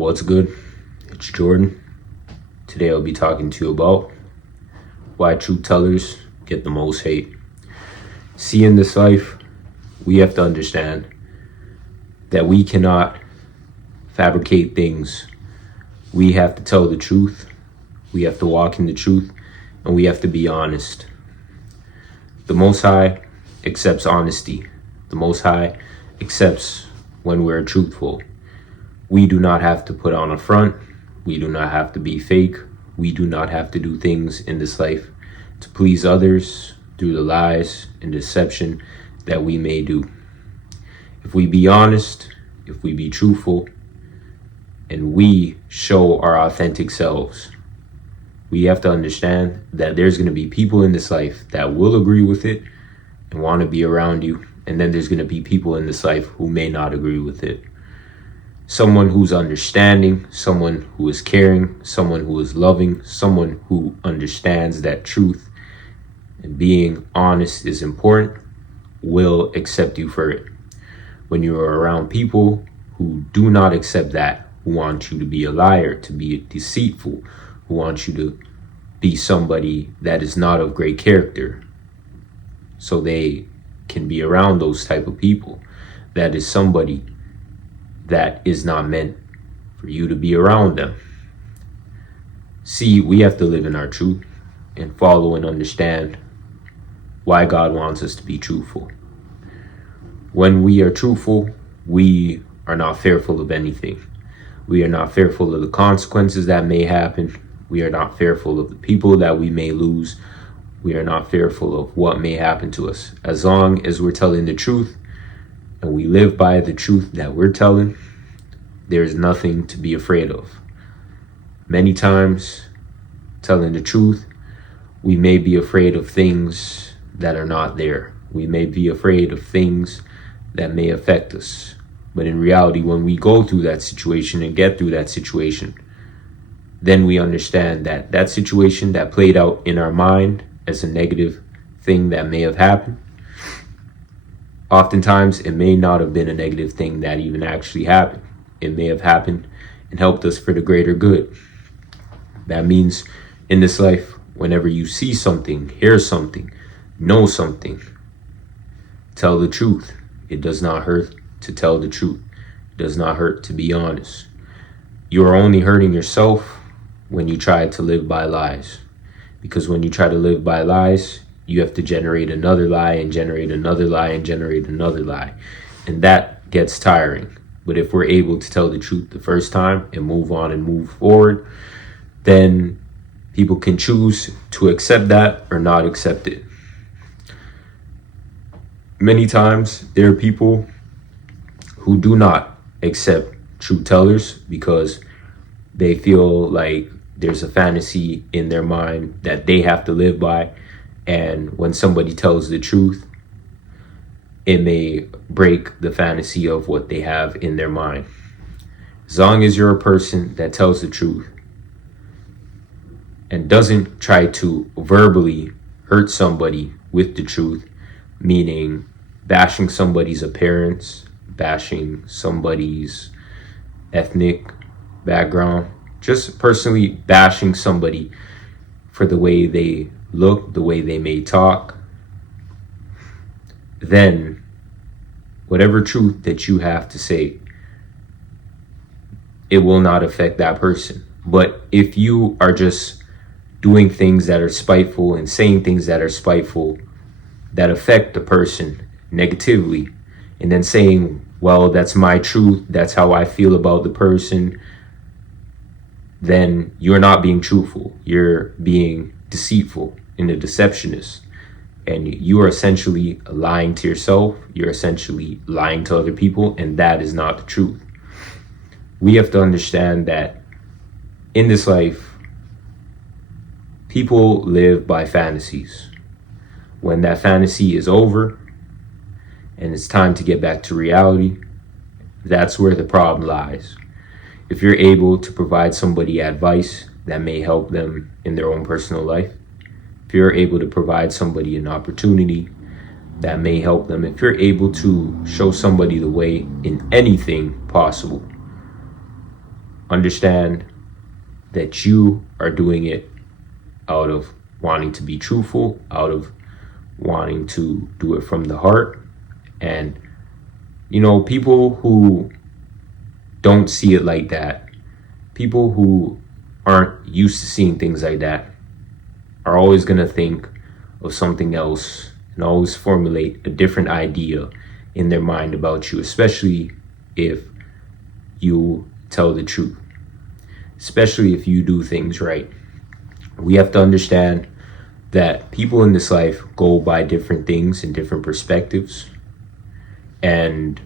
What's good? It's Jordan. Today I'll be talking to you about why truth tellers get the most hate. See, in this life, we have to understand that we cannot fabricate things. We have to tell the truth, we have to walk in the truth, and we have to be honest. The Most High accepts honesty. The Most High accepts when we're truthful. We do not have to put on a front. We do not have to be fake. We do not have to do things in this life to please others through the lies and deception that we may do. If we be honest, if we be truthful, and we show our authentic selves, we have to understand that there's going to be people in this life that will agree with it and want to be around you. And then there's going to be people in this life who may not agree with it. Someone who's understanding, someone who is caring, someone who is loving, someone who understands that truth and being honest is important will accept you for it. When you are around people who do not accept that, who want you to be a liar, to be deceitful, who want you to be somebody that is not of great character, so they can be around those type of people, that is somebody that is not meant for you to be around them. See, we have to live in our truth and follow and understand why God wants us to be truthful. When we are truthful, we are not fearful of anything. We are not fearful of the consequences that may happen. We are not fearful of the people that we may lose. We are not fearful of what may happen to us. As long as we're telling the truth and we live by the truth that we're telling, there's nothing to be afraid of. Many times, telling the truth, we may be afraid of things that are not there. We may be afraid of things that may affect us. But in reality, when we go through that situation and get through that situation, then we understand that that situation that played out in our mind as a negative thing that may have happened, oftentimes it may not have been a negative thing that even actually happened. It may have happened and helped us for the greater good. That means in this life, whenever you see something, hear something, know something, tell the truth. It does not hurt to tell the truth. It does not hurt to be honest. You are only hurting yourself when you try to live by lies. Because when you try to live by lies, you have to generate another lie and generate another lie and generate another lie. And that gets tiring. But if we're able to tell the truth the first time and move on and move forward, then people can choose to accept that or not accept it. Many times there are people who do not accept truth tellers because they feel like there's a fantasy in their mind that they have to live by. And when somebody tells the truth, it may break the fantasy of what they have in their mind. As long as you're a person that tells the truth and doesn't try to verbally hurt somebody with the truth, meaning bashing somebody's appearance, bashing somebody's ethnic background, just personally bashing somebody for the way they look, the way they may talk, then whatever truth that you have to say, it will not affect that person. But if you are just doing things that are spiteful and saying things that are spiteful that affect the person negatively, and then saying, well, that's my truth, that's how I feel about the person, then you're not being truthful. You're being deceitful and a deceptionist. And you are essentially lying to yourself. You're essentially lying to other people. And that is not the truth. We have to understand that in this life, people live by fantasies. When that fantasy is over and it's time to get back to reality, that's where the problem lies. If you're able to provide somebody advice that may help them in their own personal life, if you're able to provide somebody an opportunity that may help them, if you're able to show somebody the way in anything possible, Understand that you are doing it out of wanting to be truthful, out of wanting to do it from the heart. And, people who don't see it like that, people who aren't used to seeing things like that, are always going to think of something else and always formulate a different idea in their mind about you, especially if you tell the truth, especially if you do things right. We have to understand that people in this life go by different things and different perspectives, and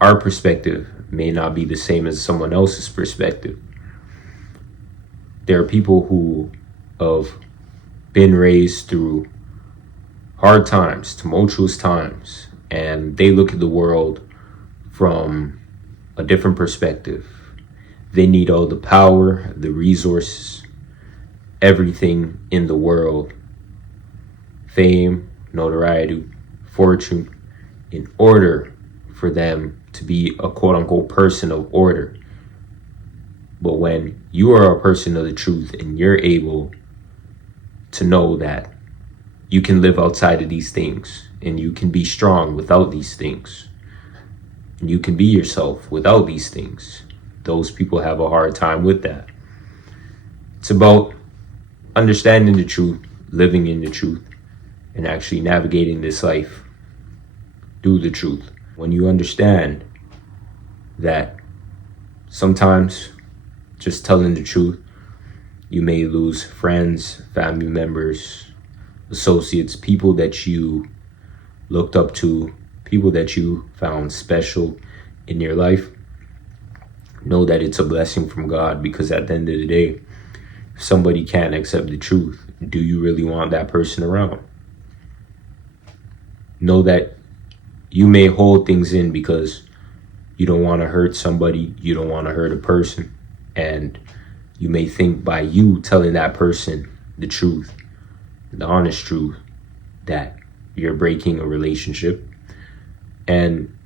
our perspective may not be the same as someone else's perspective. There are people who have been raised through hard times, tumultuous times, and they look at the world from a different perspective. They need all the power, the resources, everything in the world, fame, notoriety, fortune, in order for them to be a quote unquote person of order. But when you are a person of the truth and you're able to know that you can live outside of these things and you can be strong without these things, and you can be yourself without these things, those people have a hard time with that. It's about understanding the truth, living in the truth, and actually navigating this life through the truth. When you understand that sometimes just telling the truth, you may lose friends, family members, associates, people that you looked up to, people that you found special in your life. Know that it's a blessing from God, because at the end of the day, if somebody can't accept the truth, do you really want that person around? Know that you may hold things in because you don't want to hurt somebody, you don't want to hurt a person, and you may think by you telling that person the truth, the honest truth, that you're breaking a relationship. And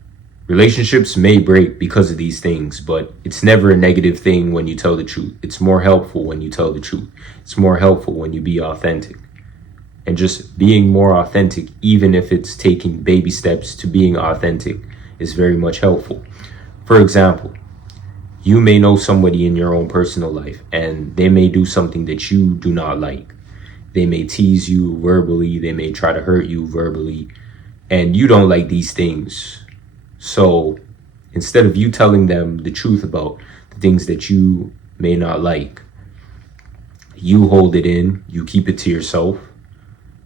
relationships may break because of these things, but it's never a negative thing when you tell the truth. It's more helpful when you tell the truth. It's more helpful when you be authentic. And just being more authentic, even if it's taking baby steps to being authentic, is very much helpful. For example, you may know somebody in your own personal life and they may do something that you do not like. They may tease you verbally, they may try to hurt you verbally, and you don't like these things. So instead of you telling them the truth about the things that you may not like, you hold it in, you keep it to yourself,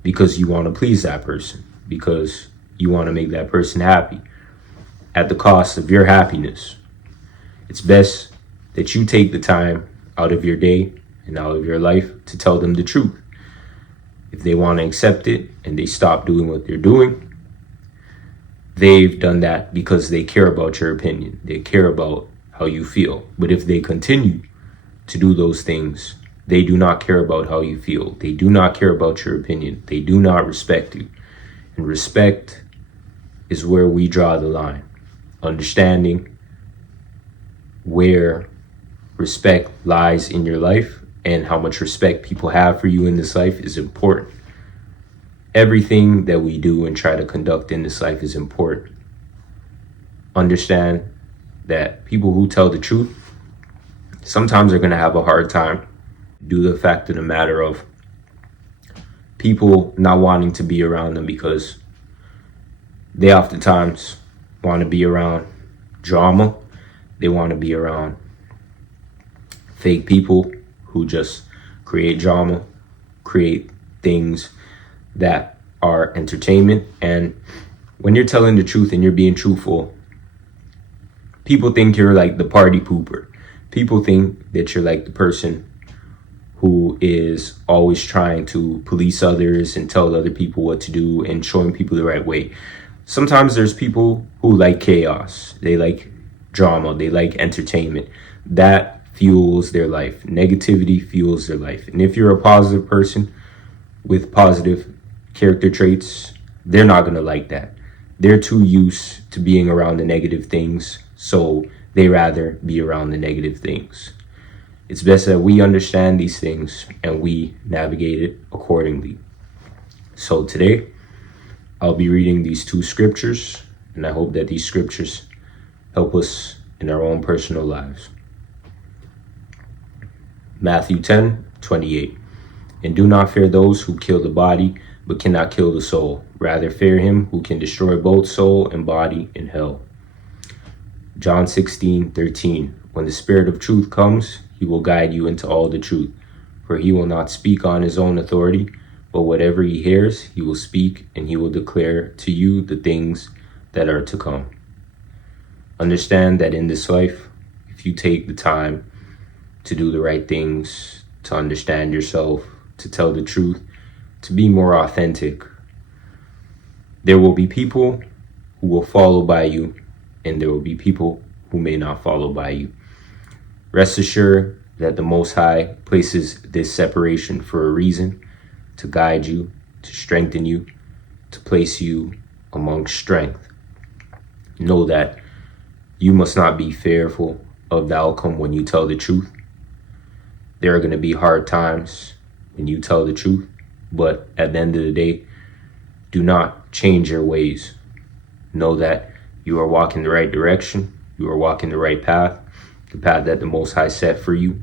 because you want to please that person, because you want to make that person happy at the cost of your happiness. It's best that you take the time out of your day and out of your life to tell them the truth. If they want to accept it and they stop doing what they're doing, they've done that because they care about your opinion. They care about how you feel. But if they continue to do those things, they do not care about how you feel. They do not care about your opinion. They do not respect you. And respect is where we draw the line. Understanding where respect lies in your life and how much respect people have for you in this life is important. Everything that we do and try to conduct in this life is important. Understand that people who tell the truth sometimes are going to have a hard time due to the fact of the matter of people not wanting to be around them, because they oftentimes want to be around drama. They want to be around fake people who just create drama, create things that are entertainment. And when you're telling the truth and you're being truthful, people think you're like the party pooper. People think that you're like the person who is always trying to police others and tell other people what to do and showing people the right way. Sometimes there's people who like chaos. They like drama. They like entertainment. That fuels their life. Negativity fuels their life. And if you're a positive person with positive character traits, they're not going to like that. They're too used to being around the negative things, so they rather be around the negative things. It's best that we understand these things and we navigate it accordingly. So today, I'll be reading these two scriptures, and I hope that these scriptures help us in our own personal lives. Matthew 10:28. And do not fear those who kill the body, but cannot kill the soul. Rather fear him who can destroy both soul and body in hell. John 16:13. When the Spirit of truth comes, he will guide you into all the truth. For he will not speak on his own authority, but whatever he hears, he will speak, and he will declare to you the things that are to come. Understand that in this life, if you take the time to do the right things, to understand yourself, to tell the truth, to be more authentic, there will be people who will follow by you, and there will be people who may not follow by you. Rest assured that the Most High places this separation for a reason, to guide you, to strengthen you, to place you amongst strength. Know that you must not be fearful of the outcome when you tell the truth. There are going to be hard times when you tell the truth, but at the end of the day, do not change your ways. Know that you are walking the right direction, you are walking the right path, the path that the Most High set for you,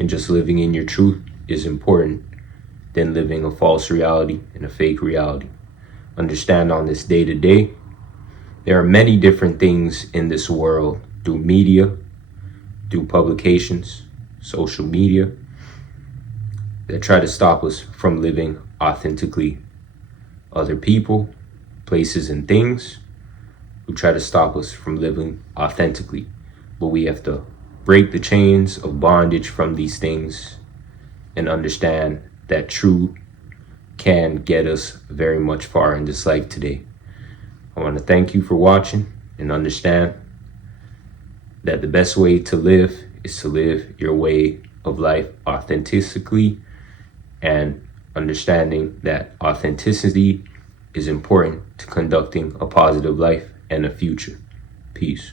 and just living in your truth is important than living a false reality and a fake reality. Understand on this day to day, there are many different things in this world, through media, through publications, social media, that try to stop us from living authentically. Other people, places, and things who try to stop us from living authentically. But we have to break the chains of bondage from these things and understand that truth can get us very much far in this life today. I want to thank you for watching and understand that the best way to live is to live your way of life authentically, and understanding that authenticity is important to conducting a positive life and a future. Peace.